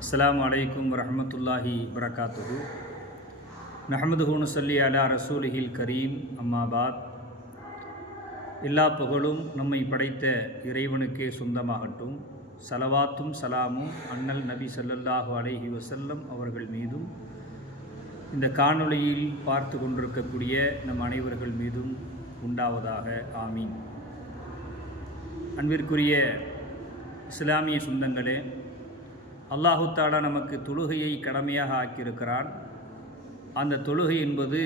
அஸ்ஸலாமு அலைக்கும் வரஹ்மத்துல்லாஹி வரகாத்துஹு. நஹ்மதுஹு நுஸல்லி அலா ரசூலிஹில் கரீம். அம்மாபாத். எல்லா புகழும் நம்மை படைத்த இறைவனுக்கே சொந்தமாகட்டும். சலவாத்தும் சலாமும் அண்ணல் நபி ஸல்லல்லாஹு அலைஹி வஸல்லம் அவர்கள் மீதும், இந்த காணொளியில் பார்த்து கொண்டிருக்கக்கூடிய நம் அனைவர்கள் மீதும் உண்டாவதாக. ஆமீன். அன்பிற்குரிய இஸ்லாமிய சொந்தங்களே, அல்லாஹு தஆலா நமக்கு தொழுகையை கடமையாக ஆக்கியிருக்கிறான். அந்த தொழுகை என்பது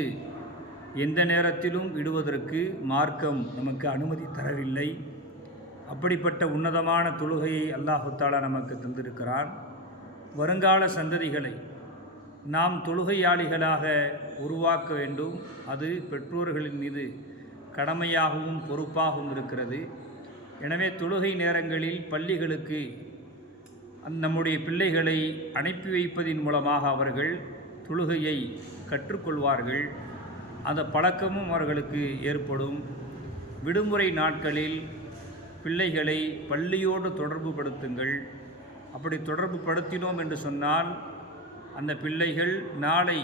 எந்த நேரத்திலும் விடுவதற்கு மார்க்கம் நமக்கு அனுமதி தரவில்லை. அப்படிப்பட்ட உன்னதமான தொழுகையை அல்லாஹு தஆலா நமக்கு தந்திருக்கிறான். வருங்கால சந்ததிகளை நாம் தொழுகையாளிகளாக உருவாக்க வேண்டும். அது பெற்றோர்களின் மீது கடமையாகவும் பொறுப்பாகவும் இருக்கிறது. எனவே தொழுகை நேரங்களில் பள்ளிகளுக்கு நம்முடைய பிள்ளைகளை அனுப்பி வைப்பதின் மூலமாக அவர்கள் தொழுகையை கற்றுக்கொள்வார்கள். அந்த பழக்கமும் அவர்களுக்கு ஏற்படும். விடுமுறை நாட்களில் பிள்ளைகளை பள்ளியோடு தொடர்பு படுத்துங்கள். அப்படி தொடர்பு படுத்தினோம் என்று சொன்னால் அந்த பிள்ளைகள் நாளை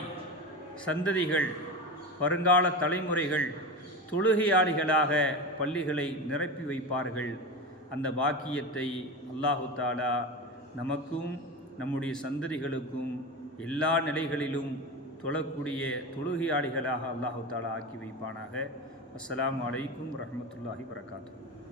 சந்ததிகள், வருங்கால தலைமுறைகள் தொழுகையாளிகளாக பள்ளிகளை நிரப்பி வைப்பார்கள். அந்த பாக்கியத்தை அல்லாஹு தஆலா நமக்கும் நம்முடைய சந்ததிகளுக்கும் எல்லா நிலைகளிலும் தொழக்கூடிய தொழுகையாளிகளாக அல்லாஹு தஆலா ஆக்கி வைப்பானாக. அஸ்ஸலாமு அலைக்கும் வரஹ்மத்துல்லாஹி வரகாத்துஹு.